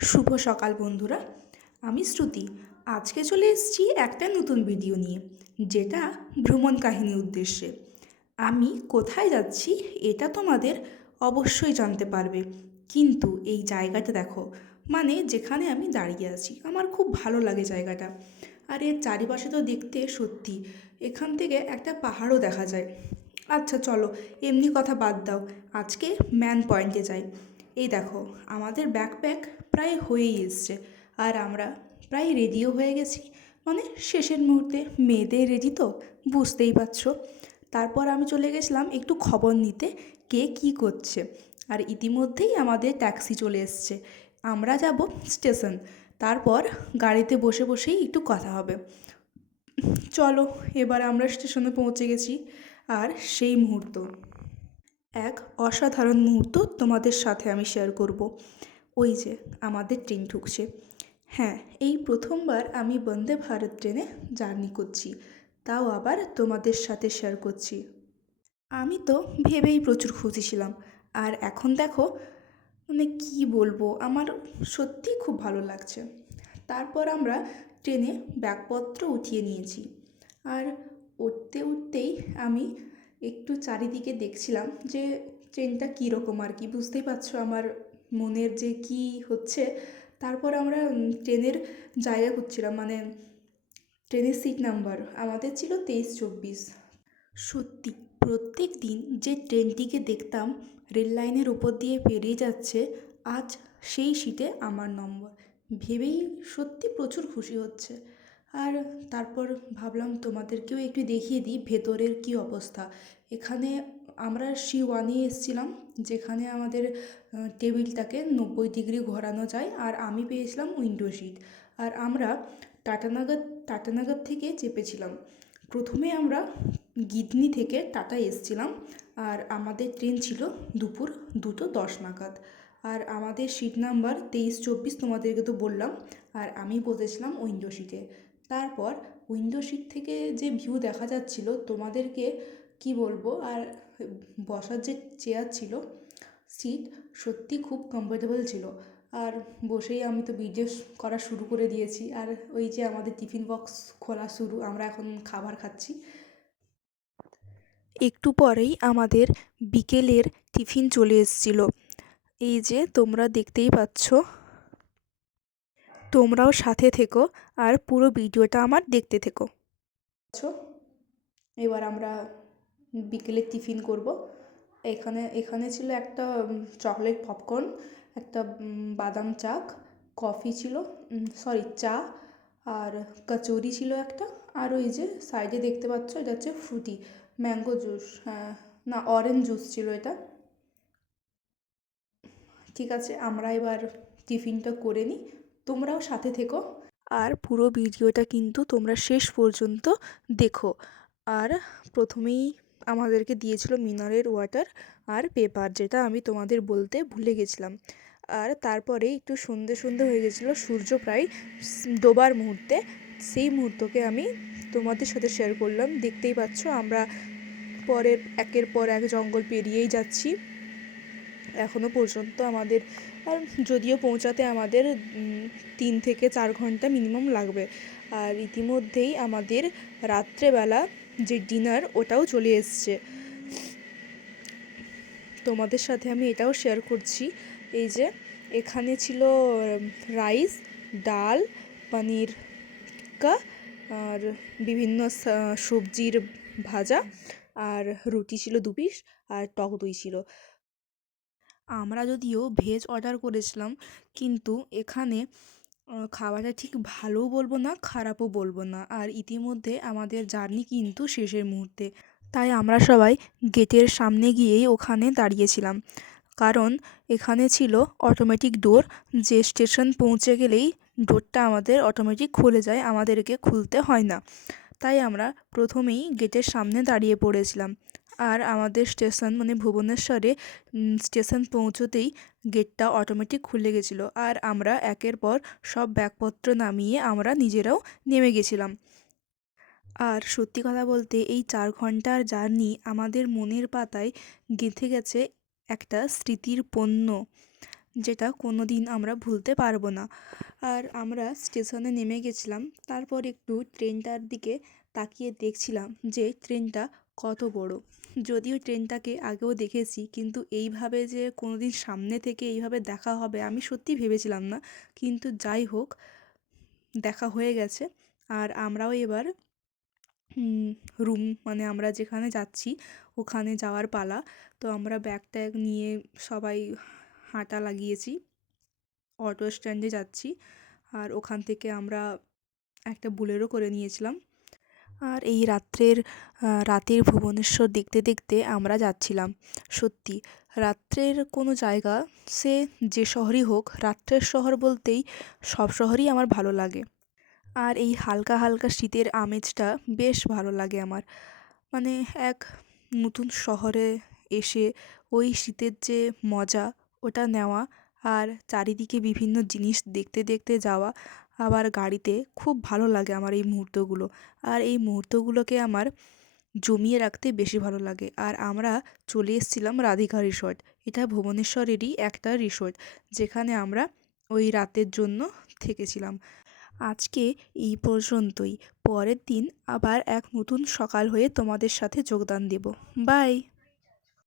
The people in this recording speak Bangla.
শুভ সকাল বন্ধুরা, আমি শ্রুতি। আজকে চলে এসেছি একটা নতুন ভিডিও নিয়ে, যেটা ভ্রমণ কাহিনী উদ্দেশ্যে। আমি কোথায় যাচ্ছি এটা তোমাদের অবশ্যই জানতে পারবে। কিন্তু এই জায়গাটা দেখো মানে যেখানে আমি দাঁড়িয়ে আছি, আমার খুব ভালো লাগে জায়গাটা। আর এর চারিপাশে তো দেখতে সত্যি, এখান থেকে একটা পাহাড়ও দেখা যায়। আচ্ছা চলো, এমনি কথা বাদ দাও, আজকে ম্যান পয়েন্টে যাই। এই দেখো, আমাদের ব্যাকপ্যাক প্রায় হয়েই এসছে। আর আমরা প্রায় রেডিও হয়ে গেছি। মানে শেষের মুহূর্তে মেয়েদের রেডি তো, বুঝতেই পারছ। তারপর আমি চলে গেছিলাম একটু খবর নিতে, কে কী করছে। আর ইতিমধ্যেই আমাদের ট্যাক্সি চলে এসছে। আমরা যাব স্টেশন তারপর গাড়িতে বসে বসেই একটু কথা হবে। চলো, এবার আমরা স্টেশনে পৌঁছে গেছি। আর সেই মুহূর্ত। এক অসাধারণ মুহূর্ত তোমাদের সাথে আমি শেয়ার করব। ওই যে আমাদের ট্রেন ঢুকছে। হ্যাঁ এই প্রথমবার আমি বন্দে ভারত ট্রেনে জার্নি করছি, তাও আবার তোমাদের সাথে শেয়ার করছি। আমি তো ভেবেই প্রচুর খুশি ছিলাম। আর এখন দেখো মানে কি বলব, আমার সত্যিই খুব ভালো লাগছে। তারপর আমরা ট্রেনে ব্যাগপত্র উঠিয়ে নিয়েছি। আর উঠতে উঠতেই আমি একটু চারিদিকে দেখছিলাম যে ট্রেনটা কীরকম আর কি, বুঝতেই পারছ আমার মনের যে কি হচ্ছে, তারপর আমরা ট্রেনের জায়গা খুঁজছিলাম মানে ট্রেনের সিট নাম্বার আমাদের ছিল তেইশ চব্বিশ। সত্যি, প্রত্যেক দিন যে ট্রেনটিকে দেখতাম, রেল লাইনের ওপর দিয়ে পেরিয়ে যাচ্ছে, আজ সেই সিটে আমার নম্বর ভেবেই সত্যি প্রচুর খুশি হচ্ছে। আর তারপর ভাবলাম, তোমাদেরকেও একটু দেখিয়ে দিই, ভেতরের কি অবস্থা? এখানে আমরা সি ওয়ানে এসেছিলাম, যেখানে আমাদের টেবিলটাকে নব্বই ডিগ্রি ঘোরানো যায় আর আমি পেয়েছিলাম উইন্ডো সিট। আর আমরা টাটানগর টাটানগর থেকে চেপেছিলাম। প্রথমে আমরা গিদনি থেকে টাটা এসছিলাম আর আমাদের ট্রেন ছিল দুপুর দুটো দশ নাগাদ। আর আমাদের সিট নাম্বার তেইশ চব্বিশ তোমাদেরকে তো বললাম, আর আমি বসেছিলাম উইন্ডো সিটে। তারপর উইন্ডো সিট থেকে যে ভিউ দেখা যাচ্ছিল তোমাদেরকে কি বলব? আর বসার যে চেয়ার ছিল সিট সত্যি খুব কমফোর্টেবল ছিল। আর বসেই আমি তো ভিডিও করা শুরু করে দিয়েছি। আর ওই যে আমাদের টিফিন বক্স খোলা শুরু, আমরা এখন খাবার খাচ্ছি। একটু পরেই আমাদের বিকেলের টিফিন চলে এসেছিল। এই যে তোমরা দেখতেই পাচ্ছ। তোমরাও সাথে থেকো আর পুরো ভিডিওটা আমার দেখতে থেকো। এবার আমরা বিকেলের টিফিন করব। এখানে এখানে ছিল একটা চকলেট পপকর্ন একটা বাদাম চাক কফি ছিল সরি চা, আর কচুরি ছিল একটা, আর ওই যে সাইডে দেখতে পাচ্ছ এটা হচ্ছে ফ্রুটি ম্যাঙ্গো জুস হ্যাঁ না অরেঞ্জ জুস ছিল এটা। ঠিক আছে, আমরা এবার টিফিনটা করে নিই, তোমরাও সাথে থেকো। আর পুরো ভিডিওটা কিন্তু তোমরা শেষ পর্যন্ত দেখো। আর প্রথমেই আমাদেরকে দিয়েছিল মিনারেল ওয়াটার আর পেপার, যেটা আমি তোমাদের বলতে ভুলে গেছিলাম। আর তারপরে একটু সন্ধে সন্ধে হয়ে গেছিল, সূর্য প্রায় ডোবার মুহূর্তে। সেই মুহূর্তকে আমি তোমাদের সাথে শেয়ার করলাম। দেখতেই পাচ্ছ, আমরা পরের, একের পর এক জঙ্গল পেরিয়েই যাচ্ছি। এখনও পর্যন্ত আমাদের, আর যদিও পৌঁছাতে আমাদের তিন থেকে চার ঘণ্টা মিনিমাম লাগবে। আর ইতিমধ্যেই আমাদের রাত্রেবেলা যে ডিনার, ওটাও চলে এসছে। তোমাদের সাথে আমি এটাও শেয়ার করছি। এই যে, এখানে ছিল রাইস ডাল, পনির টিক্কা আর বিভিন্ন সবজির ভাজা, আর রুটি ছিল দু পিস, আর টক দই ছিল। আমরা যদিও ভেজ অর্ডার করেছিলাম, কিন্তু এখানে খাবারটা ঠিক ভালোও বলব না, খারাপও বলব না। আর ইতিমধ্যে আমাদের জার্নি কিন্তু শেষের মুহূর্তে। তাই আমরা সবাই গেটের সামনে গিয়েই ওখানে দাঁড়িয়েছিলাম। কারণ এখানে ছিল অটোমেটিক ডোর যে স্টেশন পৌঁছে গেলেই ডোরটা আমাদের অটোমেটিক খুলে যায়, আমাদেরকে খুলতে হয় না। তাই আমরা প্রথমেই গেটের সামনে দাঁড়িয়ে পড়েছিলাম। আর আমাদের স্টেশন মানে ভুবনেশ্বরে স্টেশন পৌঁছতেই গেটটা অটোমেটিক খুলে গেছিল। আর আমরা একের পর সব ব্যাগপত্র নামিয়ে আমরা নিজেরাও নেমে গেছিলাম। আর সত্যি কথা বলতে এই চার ঘণ্টার জার্নি আমাদের মনের পাতায় গেঁথে গেছে একটা স্মৃতির পণ্য, যেটা কোনো দিন আমরা ভুলতে পারব না। আর আমরা স্টেশনে নেমে গেছিলাম, তারপর একটু ট্রেনটার দিকে তাকিয়ে দেখছিলাম যে ট্রেনটা কত বড়। যদিও ট্রেনটাকে আগেও দেখেছি, কিন্তু এইভাবে যে কোনো দিন সামনে থেকে এইভাবে দেখা হবে আমি সত্যিই ভেবেছিলাম না। কিন্তু যাই হোক, দেখা হয়ে গেছে। আর আমরাও এবার রুম মানে আমরা যেখানে যাচ্ছি, ওখানে যাওয়ার পালা। তো আমরা ব্যাগ ট্যাগ নিয়ে সবাই হাঁটা লাগিয়েছি অটো স্ট্যান্ডে যাচ্ছি। আর ওখান থেকে আমরা একটা বোলেরো করে নিয়েছিলাম। আর এই রাত্রের রাতের ভুবনেশ্বর দেখতে দেখতে আমরা যাচ্ছিলাম। সত্যি, রাত্রের কোনো জায়গা, সে যে শহরই হোক, রাত্রের শহর বলতেই সব শহরই আমার ভালো লাগে। আর এই হালকা হালকা শীতের আমেজটা বেশ ভালো লাগে আমার। মানে এক নতুন শহরে এসে ওই শীতের যে মজা, ওটা নেওয়া আর চারিদিকে বিভিন্ন জিনিস দেখতে দেখতে যাওয়া আবার গাড়িতে খুব ভালো লাগে আমার এই মুহূর্তগুলো। আর এই মুহূর্তগুলোকে আমার জমিয়ে রাখতে বেশি ভালো লাগে। আর আমরা চলে এসেছিলাম রাধিকা রিসর্ট এটা ভুবনেশ্বরেরই একটা রিসর্ট যেখানে আমরা ওই রাতের জন্য থেকেছিলাম। আজকে এই পর্যন্তই। পরের দিন আবার এক নতুন সকাল হয়ে তোমাদের সাথে যোগদান দেব। বাই!